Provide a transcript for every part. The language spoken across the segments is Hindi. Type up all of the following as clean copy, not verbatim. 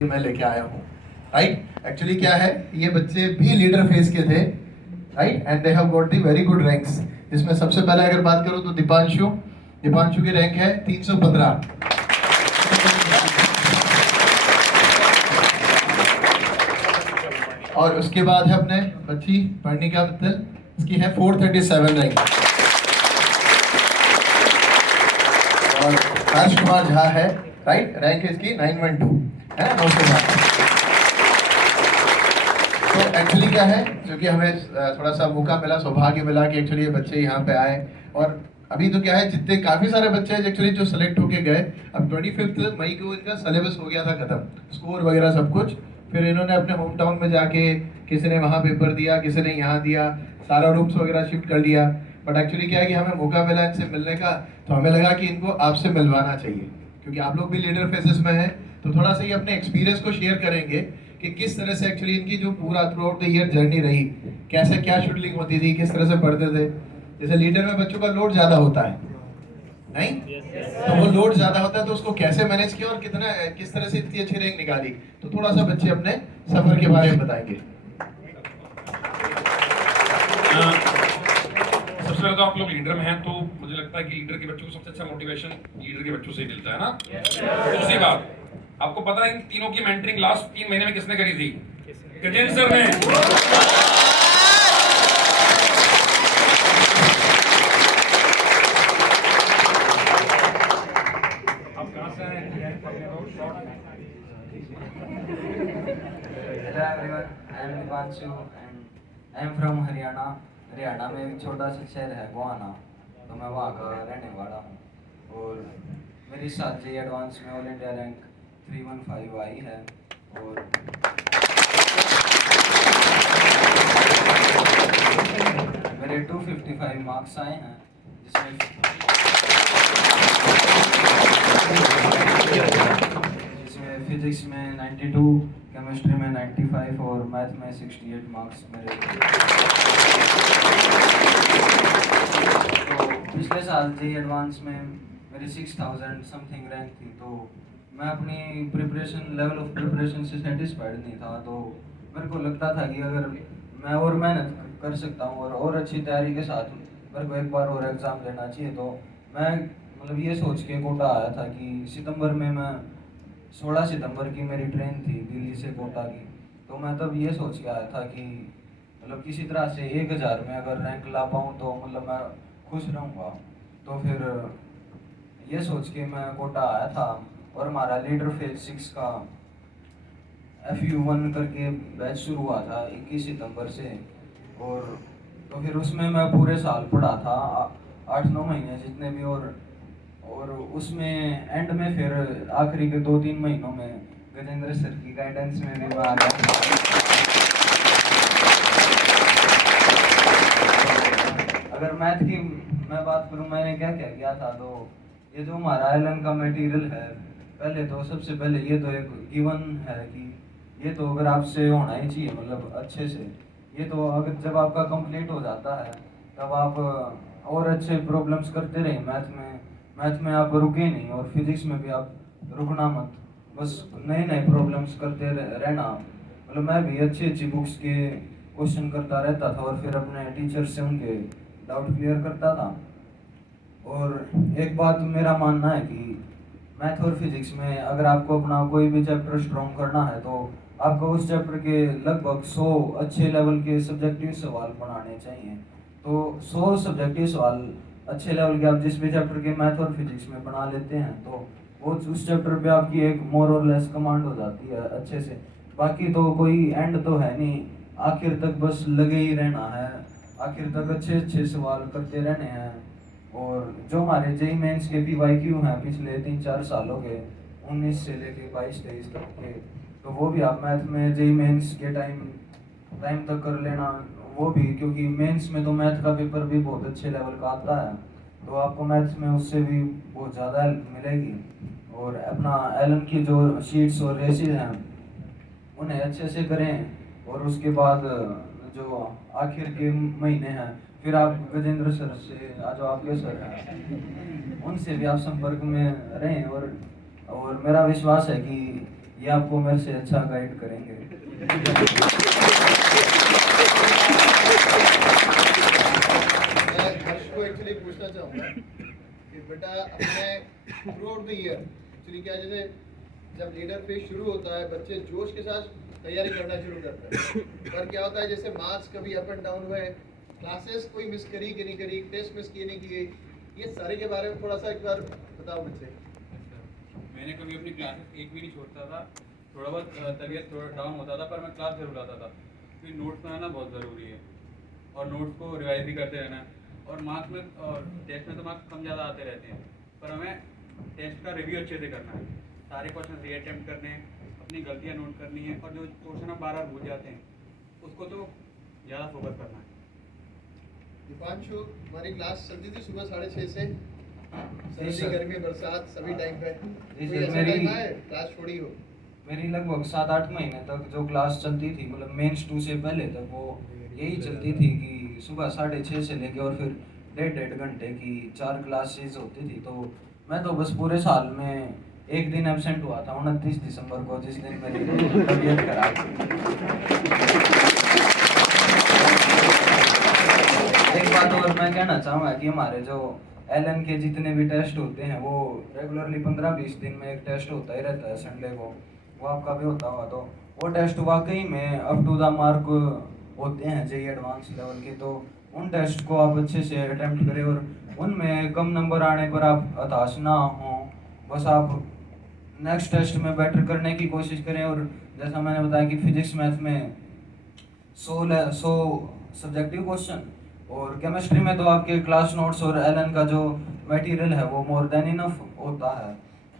मैं लेके आया हूँ। राइट, एक्चुअली क्या है, ये बच्चे भी लीडर फेज के थे। Right, and they have got the very good ranks. जिसमें सबसे पहले अगर बात करूँ तो दीपांशु की रैंक है 315। और उसके बाद है अपने बच्ची पर्णिका मित्तल, इसकी है 437 रैंक। और हर्ष कुमार झा है, राइट, रैंक है इसकी 912 है, 912। तो एक्चुअली क्या है, क्योंकि हमें थोड़ा सा मौका मिला, सौभाग्य मिला कि एक्चुअली ये बच्चे यहाँ पे आए। और अभी तो क्या है, जितने काफ़ी सारे बच्चे हैं एक्चुअली जो सेलेक्ट होके गए। अब 25 मई को इनका सिलेबस हो गया था खत्म, स्कोर वगैरह सब कुछ। फिर इन्होंने अपने होम टाउन में जाके, किसी ने वहाँ पेपर दिया, किसी ने यहाँ दिया, सारा रूम्स वगैरह शिफ्ट कर लिया। बट एक्चुअली क्या है कि हमें मौका मिला इनसे मिलने का, तो हमें लगा कि इनको आपसे मिलवाना चाहिए, क्योंकि आप लोग भी लीडर फेसेस में हैं। तो थोड़ा सा ये अपने एक्सपीरियंस को शेयर करेंगे कि किस तरह से एक्चुअली इनकी जो पूरा through out the year journey रही, कैसे क्या शेड्यूलिंग होती थी, किस तरह से पढ़ते थे। जैसे लीडर में बच्चों का लोड ज़्यादा होता है, नहीं? तो वो लोड ज़्यादा होता है, तो उसको कैसे मैनेज किया और किस तरह से इतनी अच्छी रैंक निकाली। तो थोड़ा सा बच्चे अपने सफ़र के बारे में बताएंगे। सबसे पहले तो आप लोग लीडर में हैं, तो मुझे लगता है कि लीडर के बच्चों को सबसे अच्छा मोटिवेशन लीडर के बच्चों से ही मिलता है ना। दूसरी बात, आपको पता है इन तीनों की मेंटरिंग लास्ट 3 महीने में किसने करी थी? गजेंद्र सर ने। आप कहाँ से आए? Hello everyone, I am Dipanshu and I am from Haryana. Haryana में एक छोटा सा शहर है गोहाना, तो मैं वहाँ का रहने वाला हूँ। और मेरी 7J एडवांस में ऑल इंडिया रैंक 315 आई है। और मेरे 255 मार्क्स आए हैं, जिसमें फिजिक्स में 92, केमिस्ट्री में 95 और मैथ में 68 मार्क्स मेरे। तो पिछले साल जी एडवांस में मेरी 6000 समथिंग रैंक थी, तो मैं अपनी प्रिपरेशन लेवल ऑफ प्रिपरेशन से सेटिस्फाइड नहीं था। तो मेरे को लगता था कि अगर मैं और मेहनत कर सकता हूँ और अच्छी तैयारी के साथ मेरे को एक बार और एग्ज़ाम देना चाहिए। तो मैं मतलब ये सोच के कोटा आया था कि सितंबर में मैं 16 सितंबर की मेरी ट्रेन थी दिल्ली से कोटा की। तो मैं तब ये सोच के आया था कि मतलब किसी तरह से 1000 में अगर रैंक ला पाऊँ तो मतलब मैं खुश रहूँगा। तो फिर ये सोच के मैं कोटा आया था। और हमारा लीडर फेज 6 का FU1 करके बैच शुरू हुआ था 21 सितंबर से। और तो फिर उसमें मैं पूरे साल पढ़ा था, 8-9 महीने जितने भी। और उसमें एंड में फिर आखिरी के 2-3 महीनों में गजेंद्र सर की गाइडेंस में भी मैं आ गया। अगर मैथ की मैं बात करूं, मैंने क्या क्या किया था, तो ये जो हमारा एलन का मटेरियल है, पहले तो सबसे पहले ये तो एक गिवन है कि ये तो अगर आपसे होना ही चाहिए, मतलब अच्छे से। ये तो अगर जब आपका कंप्लीट हो जाता है तब आप और अच्छे प्रॉब्लम्स करते रहे। मैथ में आप रुके नहीं, और फिजिक्स में भी आप रुकना मत, बस नए नए प्रॉब्लम्स करते रहना। मतलब मैं भी अच्छी अच्छी बुक्स के क्वेश्चन करता रहता था और फिर अपने टीचर से उनके डाउट क्लियर करता था। और एक बात मेरा मानना है कि मैथ और फिजिक्स में अगर आपको अपना कोई भी चैप्टर स्ट्रॉन्ग करना है, तो आपको उस चैप्टर के लगभग 100 अच्छे लेवल के सब्जेक्टिव सवाल बनाने चाहिए। तो 100 सब्जेक्टिव सवाल अच्छे लेवल के आप जिस भी चैप्टर के मैथ और फिजिक्स में बना लेते हैं, तो वो उस चैप्टर पे आपकी एक मोर और लेस कमांड हो जाती है अच्छे से। बाकी तो कोई एंड तो है नहीं, आखिर तक बस लगे ही रहना है, आखिर तक अच्छे अच्छे सवाल करते रहने हैं। और जो हमारे जेई मेंस के PYQ हैं पिछले 3-4 सालों के, 19 से लेके 22-23 तक के, तो वो भी आप मैथ में जेई मेंस के टाइम तक कर लेना। वो भी क्योंकि मेंस में तो मैथ का पेपर भी बहुत अच्छे लेवल का आता है, तो आपको मैथ्स में उससे भी बहुत ज़्यादा हेल्प मिलेगी। और अपना एलन की जो शीट्स और रेसिस हैं उन्हें अच्छे से करें। और उसके बाद जो आखिर के महीने हैं, फिर आप गजेंद्र सर से, जो आपके सर हैं, उनसे भी आप संपर्क में रहें। और मेरा विश्वास है कि ये आपको मेरे से अच्छा गाइड करेंगे। मैं हर्ष को एक्चुअली पूछना चाहूँगा कि बेटा अपने through out the year actually क्या जैसे जब लीडर फेज शुरू होता है बच्चे जोश के साथ तैयारी करना शुरू करते हैं, पर क्या होता है जैसे मार्क्स कभी अप एंड डाउन हुए, क्लासेस कोई मिस करी कि नहीं करी, टेस्ट मिस किए नहीं किए, ये सारे के बारे में थोड़ा सा एक बार बताओ मुझे। मैंने कभी अपनी क्लासेस एक भी नहीं छोड़ता था। थोड़ा बहुत तबीयत थोड़ा डाउन होता था पर मैं क्लास जरूर आता था, क्योंकि नोट्स बनाना बहुत ज़रूरी है और नोट्स को रिवाइज भी करते रहना है। और मार्क्स में और टेस्ट में तो मार्क्स कम ज़्यादा आते रहते हैं, पर हमें टेस्ट का रिव्यू अच्छे से करना है, सारे क्वेश्चन रीअटेम्प्ट करने हैं, अपनी गलतियाँ नोट करनी है और जो क्वेश्चन हम बार बार भूल जाते हैं उसको तो ज़्यादा फोकस करना है। दीपांशु, हमारी क्लास चलती थी सुबह 6:30 से, सर्दी सर। गर्मी बरसात सभी टाइम पे, जी कोई सर, ऐसा मेरी- टाइम आए क्लास छोड़ी हो? मेरी लगभग 7-8 महीने तक जो क्लास चलती थी, मतलब मेंस 2 से पहले तक वो यही चलती थी कि सुबह 6:30 से लेके और फिर 1.5 घंटे की 4 क्लासेस होती थी। तो मैं तो बस पूरे साल में एक दिन एब्सेंट हुआ था 29 दिसंबर को, जिस दिन मेरी तबीयत खराब थी। एक बात और मैं कहना चाहूँगा कि हमारे जो एलन के जितने भी टेस्ट होते हैं वो रेगुलरली 15-20 दिन में एक टेस्ट होता ही रहता है संडे को, वो आपका भी होता होगा। तो वो टेस्ट वाकई में अप टू द मार्क होते हैं जेईई एडवांस लेवल के। तो उन टेस्ट को आप अच्छे से अटेम्प्ट करें और उनमें कम नंबर आने पर आप हताश ना हों, बस आप नेक्स्ट टेस्ट में बेटर करने की कोशिश करें। और जैसा मैंने बताया कि फिजिक्स मैथ में 100 सब्जेक्टिव क्वेश्चन और केमिस्ट्री में तो आपके क्लास नोट्स और एलन का जो मटेरियल है वो मोर देन इनफ होता है।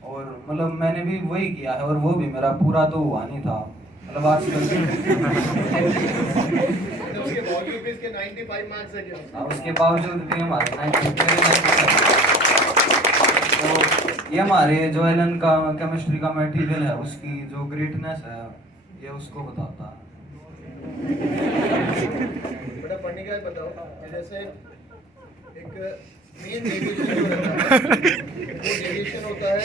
और मतलब मैंने भी वही किया है और वो भी मेरा पूरा तो हुआ नहीं था, मतलब आजकल तो उसके बावजूद भी इसके 95 मार्क्स है क्या? उसके बावजूद भी हमारे 90 तो ये हमारे जो एलन का केमिस्ट्री का मटेरियल है उसकी जो ग्रेटनेस है ये उसको बताता है। बेटा पढ़ने का बताओ कि जैसे एक मेन डेविएशन जो रहता है वो डेविएशन होता है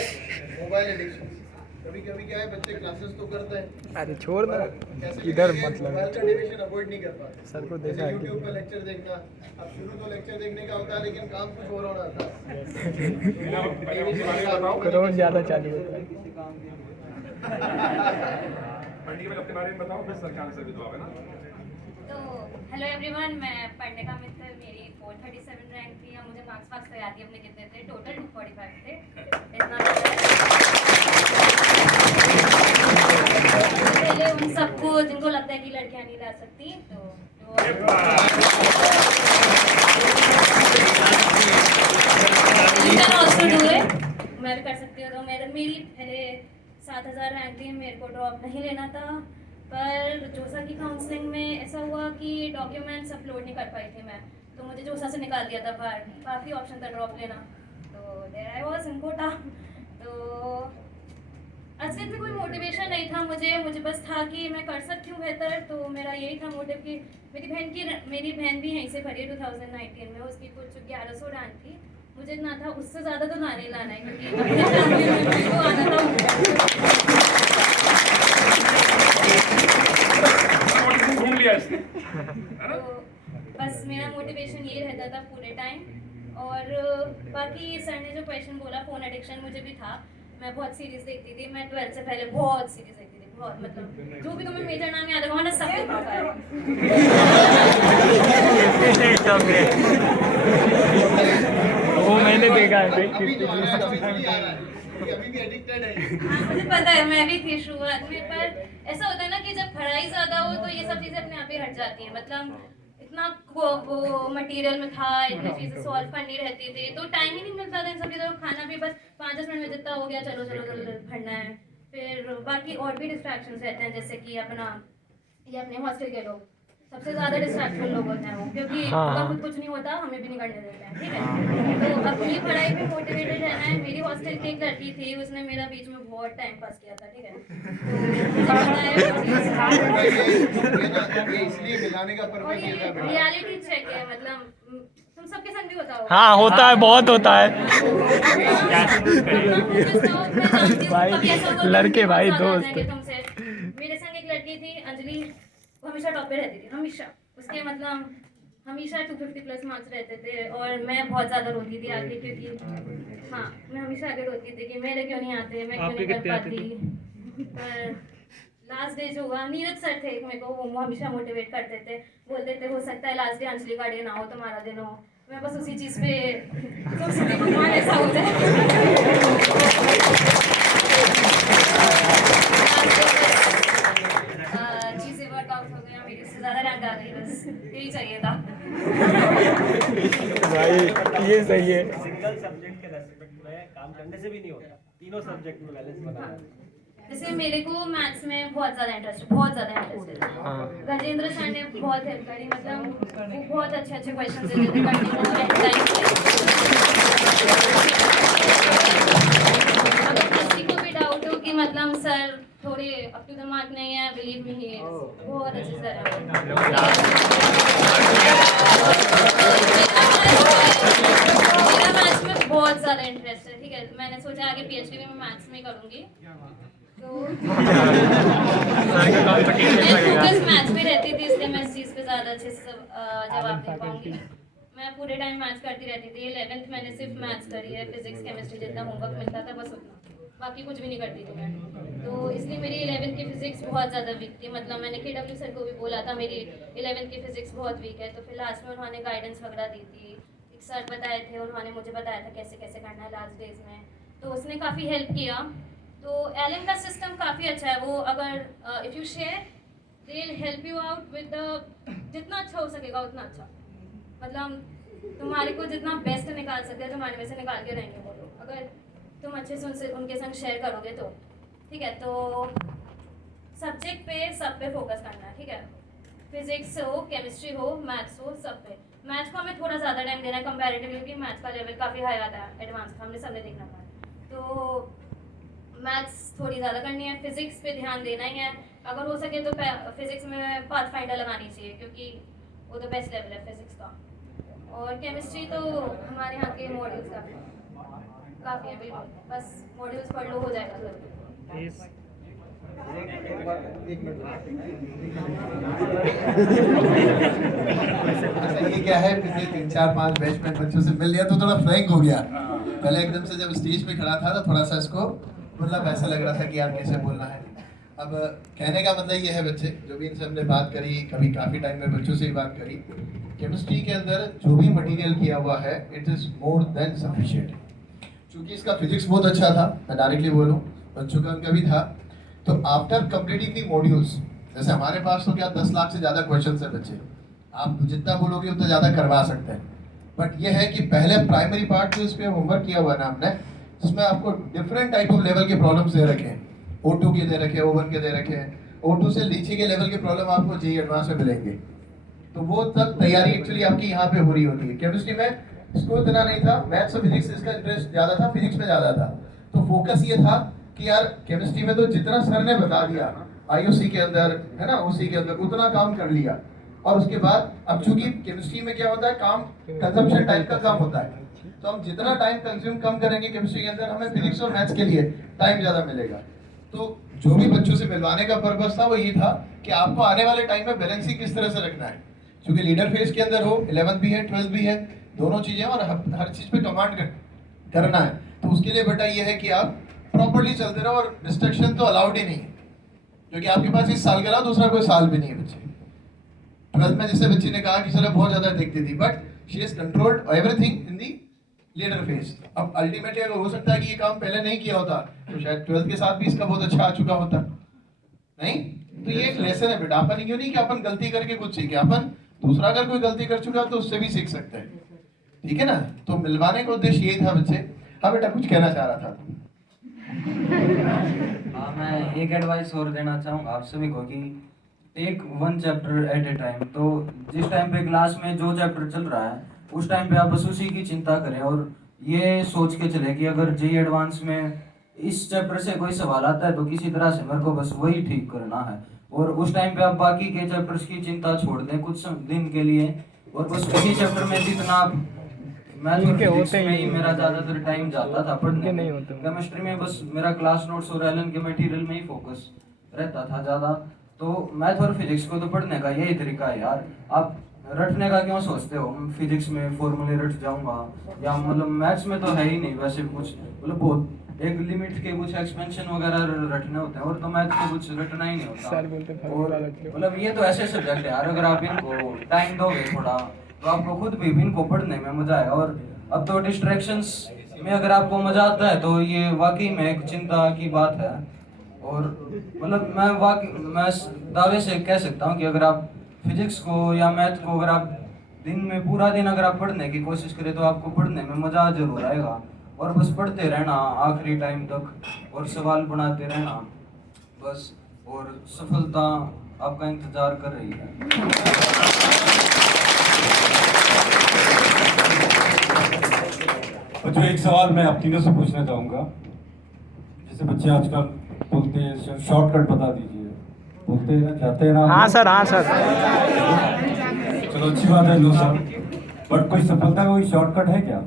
मोबाइल एडिक्शन। कभी कभी क्या है बच्चे क्लासेस तो करते हैं, अरे छोड़ ना, कैसे भी इधर करके मतलब मोबाइल का डेविएशन अवॉइड नहीं कर पाते। सर को जैसे देखा है यूट्यूब पे लेक्चर देखना, अब शुरू तो लेक्चर देखने का होता है लेकिन काम कुछ और होना था। करोड़ ज़्यादा चालू होता है। पढ़ने के बाद अपने बारे में बताओ, फिर सर का आंसर भी दो है ना। तो हेलो एवरीवन, मैं पढ़ने का मित्र, मेरी 437 रैंक थी। अब मुझे मार्क्स तो याद ही अपने कितने थे, टोटल 245 थे, इतना पहले उन सबको जिनको लगता है कि लड़कियां नहीं ला सकती तो ऑल्सो डू इट, मैं भी कर सकती हूँ। तो मेरी पहले 7000 रैंक थी, मेरे को ड्रॉप नहीं लेना था, पर जोसा की काउंसलिंग में ऐसा हुआ कि डॉक्यूमेंट्स अपलोड नहीं कर पाई थी मैं, तो मुझे जोसा से निकाल दिया था बाहर। काफ़ी ऑप्शन था ड्रॉप लेना, तो there I was in Kota. तो असलियत में कोई मोटिवेशन नहीं था मुझे बस था कि मैं कर सकती हूँ बेहतर। तो मेरा यही था मोटिव कि मेरी बहन भी यहीं से पढ़ी है 2019 में, उसकी कुछ 1100 रैंक थी। मुझे इतना था, उससे ज़्यादा तो लाने लाना है क्योंकि अपने फैमिली में को आना था। ढूंढ लिया इसने। तो बस मेरा मोटिवेशन ये रहता था पूरे टाइम। और बाकी सर ने जो क्वेश्चन बोला, फ़ोन एडिक्शन मुझे भी था। मैं बहुत सीरीज देखती थी, मैं 12th से पहले बहुत सीरीज देखती थी, बहुत, मतलब जो भी तुम्हें मेजर नाम याद होगा ना सब देख रखा है। वो मैंने देखा है, अभी जो आ रहा है अभी थोड़ी आ रहा है, क्योंकि अभी भी एडिक्टेड है ये। हाँ, मुझे पता है, मैं भी थी शुरुआत में, पर ऐसा होता है ना कि जब पढ़ाई ज़्यादा हो तो ये सब चीज़ें अपने आप ही हट जाती हैं। मतलब इतना वो मटेरियल में था, इतनी चीज़ें सॉल्व करनी रहती थी, तो टाइम ही नहीं मिलता था इन सब चीज़ों को। खाना भी बस 5-10 मिनट में जितना हो गया, चलो चलो चलो पढ़ना है। फिर बाकी और भी डिस्ट्रैक्शंस रहते हैं, जैसे कि अपना ये अपने हॉस्टल के लोग सबसे ज़्यादा डिस्ट्रैक्शन लोग होते हैं वो, क्योंकि उनका खुद कुछ नहीं होता, हमें भी नहीं करने देते हैं, ठीक है। तो अपनी पढ़ाई पे मोटिवेटेड रहना है। मेरी हॉस्टल की एक लड़की थी, उसने मेरा बीच में बहुत टाइम पास किया था, ठीक है। तो मुझे पता है ये ना ये इसलिए मिलाने का और पर्पस ये ये था बेटा। रियलिटी चेक है, मतलब तुम सबके संग भी होता होगा। हाँ होता है, बहुत होता है भाई, लड़के भाई दोस्त। तुमसे मेरे संग एक लड़की थी अंजलि, वो हमेशा टॉप पे रहती थी, हमेशा। उसके मतलब हमेशा 250 प्लस मार्क्स रहते थे और मैं बहुत ज़्यादा रोती थी आगे, क्योंकि हाँ मैं हमेशा आगे रोती थी कि मेरे क्यों नहीं आते, मैं क्यों नहीं कर पाती। पर लास्ट डे जो हुआ, नीरज सर थे मेरे को, वो हमेशा मोटिवेट करते थे, बोलते थे हो सकता है लास्ट डे अंजलि का डे ना हो, तुम्हारा दिन हो। मैं बस उसी चीज़ पे सोचती थी भगवान ऐसा हो जाए। चीज़ें वर्कआउट हो गया, मेरी से ज़्यादा रैंक आ गई, बस यही चाहिए था। भाई ये सही है। सिंगल सब्जेक्ट के रेस्पेक्ट में काम करने से भी नहीं होता, तीनों सब्जेक्ट में बैलेंस बनाना है। जैसे मेरे को मैथ्स में बहुत ज़्यादा इंटरेस्ट है, बहुत ज़्यादा इंटरेस्ट है। गजेंद्र सर ने बहुत हेल्प करी, मतलब वो बहुत अच्छे अच्छे क्वेश्चन देते थे करने को एट टाइम। अगर किसी को भी डाउट हो कि मतलब सर थोड़े अप टू द मार्क नहीं है, बिलीव मी ही इज, बहुत अच्छे सर है। मेरा मैथ्स में बहुत ज़्यादा इंटरेस्ट है, ठीक है। मैंने सोचा आगे पीएचडी भी मैं मैथ्स में करूँगी, तो मैं फोकस मैथ्स पे रहती थी, इसलिए मैं इस चीज़ पे ज़्यादा अच्छे से जवाब दे पाऊँगी। मैं पूरे टाइम मैथ्स करती रहती थी। 11th मैंने सिर्फ मैथ्स करी है, फिजिक्स केमिस्ट्री जितना होमवर्क मिलता था बस उतना, बाकी कुछ भी नहीं करती थी मैं। तो इसलिए मेरी 11th की फिजिक्स बहुत ज़्यादा वीक थी, मतलब मैंने KW सर को भी बोला था मेरी 11th की फिजिक्स बहुत वीक है, तो फिर लास्ट में उन्होंने गाइडेंस वगैरह दी थी, एक सर बताए थे, उन्होंने मुझे बताया था कैसे कैसे करना है लास्ट डेज में, तो उसने काफ़ी हेल्प किया। तो LM का सिस्टम काफ़ी अच्छा है, वो अगर if you share they will help you out with the, जितना अच्छा हो सकेगा उतना अच्छा, मतलब तुम्हारे को जितना बेस्ट निकाल सकते हैं तुम्हारे में से निकाल के रहेंगे वो लोग, अगर तुम अच्छे से उनके संग शेयर करोगे तो, ठीक है। तो सब्जेक्ट पे सब पे फोकस करना है, ठीक है। फिजिक्स हो, केमिस्ट्री हो, मैथ्स हो, सब पे। मैथ्स को हमें थोड़ा ज़्यादा टाइम देना है कंपैरेटिवली, क्योंकि मैथ्स का लेवल काफ़ी हाई आता है, एडवांस का, हमने सबने देखना था। तो मैथ्स थोड़ी ज़्यादा करनी है, फिजिक्स पे ध्यान देना ही है, अगर हो सके तो फिजिक्स में पाथफाइंडर लगानी चाहिए, क्योंकि वो तो बेस्ट लेवल है फिजिक्स का। और केमिस्ट्री तो हमारे यहाँ के मॉड्यूल्स काफ़ी है, बिल्कुल बस मॉड्यूल्स पढ़ लो, हो जाएगा सब। अच्छा ये क्या है, पिछले 3-4-5 बैचमेंट बच्चों से मिल लिया तो थोड़ा फ्रैंक हो गया। पहले एकदम से जब स्टेज पे खड़ा था तो थोड़ा सा इसको मतलब ऐसा लग रहा था कि यार कैसे बोलना है। अब कहने का मतलब ये है बच्चे, जो भी इनसे हमने बात करी, कभी काफ़ी टाइम में बच्चों से ही बात करी, केमिस्ट्री के अंदर जो भी मटेरियल किया हुआ है it is more than sufficient. क्योंकि इसका फिजिक्स बहुत अच्छा था, मैं डायरेक्टली बोलूँ, बच्चों का उनका भी था। तो आफ्टर कंप्लीटिंग दी मॉड्यूल्स, जैसे हमारे पास तो क्या 10 लाख से ज़्यादा क्वेश्चन है बच्चे, आप जितना बोलोगे उतना ज़्यादा करवा सकते हैं। बट ये है कि पहले प्राइमरी पार्ट जो इस पर होमवर्क किया हुआ है ना हमने, जिसमें आपको डिफरेंट टाइप ऑफ लेवल के प्रॉब्लम्स दे रखे हैं, O2 के दे रखे हैं, O1 के दे रखे हैं, O2 से नीचे के लेवल के प्रॉब्लम आपको JEE एडवांस में मिलेंगे। तो वो सब तैयारी एक्चुअली आपकी यहाँ पे हो रही होती है। केमिस्ट्री में इसको इतना नहीं था, मैथ्स और फिजिक्स इसका इंटरेस्ट ज़्यादा था, फिजिक्स में ज़्यादा था। तो फोकस ये था कि यार केमिस्ट्री में तो जितना सर ने बता दिया IOC के अंदर है ना, OC के अंदर उतना काम कर लिया। और उसके बाद अब चूंकि केमिस्ट्री में क्या होता है, काम कंजम्पशन टाइम का कम होता है, तो हम जितना टाइम कंज्यूम कम करेंगे केमिस्ट्री के अंदर, हमें फिजिक्स और मैथ्स के लिए टाइम ज़्यादा मिलेगा। तो जो भी बच्चों से मिलवाने का पर्पस था वो ये था कि आपको आने वाले टाइम में बैलेंसिंग किस तरह से रखना है, क्योंकि लीडर फेज के अंदर हो, 11th भी है 12th भी है, दोनों चीज़ें, और हर चीज़ पे कमांड करना है। तो उसके लिए बेटा ये है कि आप प्रॉपर्ली चलते रहो, और डिस्ट्रक्शन तो अलाउड ही नहीं है, क्योंकि आपके पास इस साल के अलावा दूसरा कोई साल भी नहीं है। बच्चे 12th में जैसे बच्ची ने कहा कि चलो बहुत ज़्यादा देखती थी, but she has controlled everything in the leader phase. अब अल्टीमेटली अगर हो सकता है कि ये काम पहले नहीं किया होता तो शायद 12th के साथ भी इसका बहुत अच्छा आ चुका होता, नहीं? तो ये एक लेसन है बेटा, अपन क्यों नहीं कि अपन गलती करके कुछ सीखे, अपन दूसरा अगर कोई गलती कर चुका तो उससे भी सीख सकते हैं, ठीक है ना? तो मिलवाने का उद्देश्य यही था बच्चे। हाँ बेटा कुछ कहना चाह रहा था। हाँ, मैं एक एडवाइस और देना चाहूँगा आप सभी को कि take 1 chapter at a time. तो जिस टाइम पे क्लास में जो चैप्टर चल रहा है उस टाइम पे आप बस उसी की चिंता करें, और ये सोच के चले कि अगर JEE एडवांस में इस चैप्टर से कोई सवाल आता है तो किसी तरह से मेरे को बस वही ठीक करना है, और उस टाइम पे आप बाकी के चैप्टर्स की चिंता छोड़ दें कुछ दिन के लिए, और बस उसी चैप्टर में जितना आप मैथ और इनके फिजिक्स होते ही में ही नहीं। मेरा ज़्यादातर टाइम जाता था पढ़ने इनके नहीं में। होते। केमिस्ट्री में बस मेरा क्लास नोट्स और एलन के मटेरियल में ही फोकस रहता था ज़्यादा। तो मैथ और फिजिक्स को तो पढ़ने का यही तरीका है यार। आप रटने का क्यों सोचते हो? फिजिक्स में फॉर्मूले रट जाऊंगा, या मतलब मैथ्स में तो है ही नहीं वैसे कुछ, मतलब बहुत एक लिमिट के कुछ एक्सपेंशन वगैरह रटने होते हैं, और तो मैथ को कुछ रटना ही नहीं होता। सर बोलते और फॉर्मूला रट लो। मतलब ये तो ऐसे सब्जेक्ट है यार, अगर आप इनको टाइम दोगे थोड़ा तो आपको खुद भी इनको पढ़ने में मजा आएगा। और अब तो डिस्ट्रैक्शंस में अगर आपको मजा आता है तो ये वाकई में एक चिंता की बात है। और मतलब मैं दावे से कह सकता हूँ कि अगर आप फिजिक्स को या मैथ को अगर आप दिन में पूरा दिन अगर आप पढ़ने की कोशिश करें तो आपको पढ़ने में मज़ा जरूर आएगा। और बस पढ़ते रहना आखिरी टाइम तक और सवाल बनाते रहना बस, और सफलता आपका इंतजार कर रही है। और जो एक सवाल मैं आप तीनों से पूछना चाहूँगा, जैसे बच्चे आजकल बोलते हैं शॉर्टकट बता दीजिए, बोलते हैं ना, जाते हैं ना। हाँ सर, हाँ सर। चलो अच्छी बात है, लो सर, बट कोई सफलता का कोई शॉर्टकट है क्या?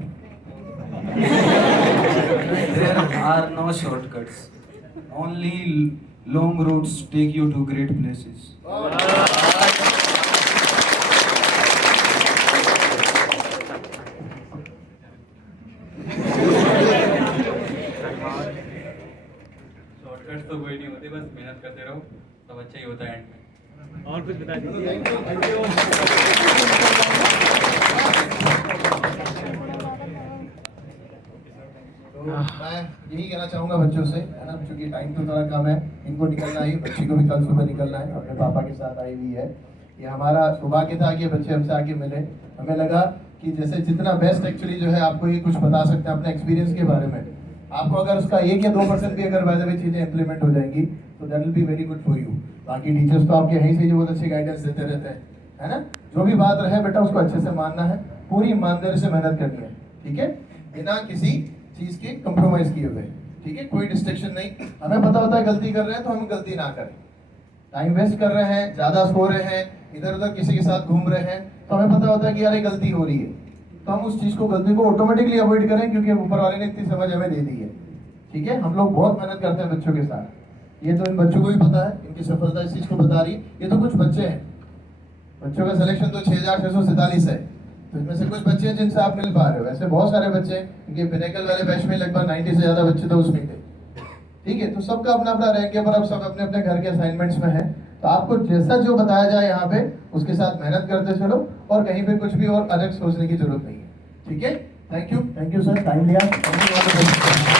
There are no shortcuts. Only long routes take you to great places. Shortcuts तो कोई नहीं होते, बस मेहनत करते रहो तब अच्छा ही होता है एंड में। और कुछ बता दीजिए। तो मैं यही कहना चाहूँगा बच्चों से, है ना, क्योंकि टाइम तो थोड़ा कम है, इनको निकलना ही, बच्ची को भी कल सुबह निकलना है, अपने पापा के साथ आई हुई है। ये हमारा सौभाग्य था कि ये बच्चे हमसे आके मिले। हमें लगा कि जैसे जितना बेस्ट एक्चुअली जो है आपको ये कुछ बता सकते हैं अपने एक्सपीरियंस के बारे में। आपको अगर उसका 1 या 2% भी अगर बाय द वे चीज़ें इंप्लीमेंट हो जाएंगी तो that will be very good for you. बाकी टीचर्स तो आपके यहीं से ही बहुत अच्छी गाइडेंस देते रहते हैं, है ना। जो भी बात रहे बेटा उसको अच्छे से मानना है, पूरी ईमानदारी से मेहनत करनी है, ठीक है, बिना किसी चीज़ के कंप्रोमाइज़ किए हुए, ठीक है, कोई डिस्ट्रैक्शन नहीं। हमें पता होता है गलती कर रहे हैं तो हम गलती ना करें। टाइम वेस्ट कर रहे हैं, ज़्यादा सो रहे हैं, इधर उधर किसी के साथ घूम रहे हैं, तो हमें पता होता है कि यार ये गलती हो रही है, तो हम उस चीज़ को, गलती को ऑटोमेटिकली अवॉइड करें, क्योंकि ऊपर वाले ने इतनी समझ हमें दे दी है, ठीक है। हम लोग बहुत मेहनत करते हैं बच्चों के साथ, ये तो इन बच्चों को भी पता है, इनकी सफलता इस चीज़ को बता रही। ये तो कुछ बच्चे हैं, बच्चों का सिलेक्शन तो 6647 है, तो इसमें से कुछ बच्चे हैं जिनसे आप मिल पा रहे हो। ऐसे बहुत सारे बच्चे हैं, इनके पिनेकल वाले बैच में लगभग 90 से ज़्यादा बच्चे तो उसमें थे, ठीक है। तो सबका अपना अपना रैंक है, पर अब सब अपने अपने घर के असाइनमेंट्स में है। तो आपको जैसा जो बताया जाए यहाँ पे उसके साथ मेहनत करते चलो, और कहीं पे कुछ भी और अलग सोचने की जरूरत नहीं है, ठीक है। थैंक यू सर, टाइम लिया।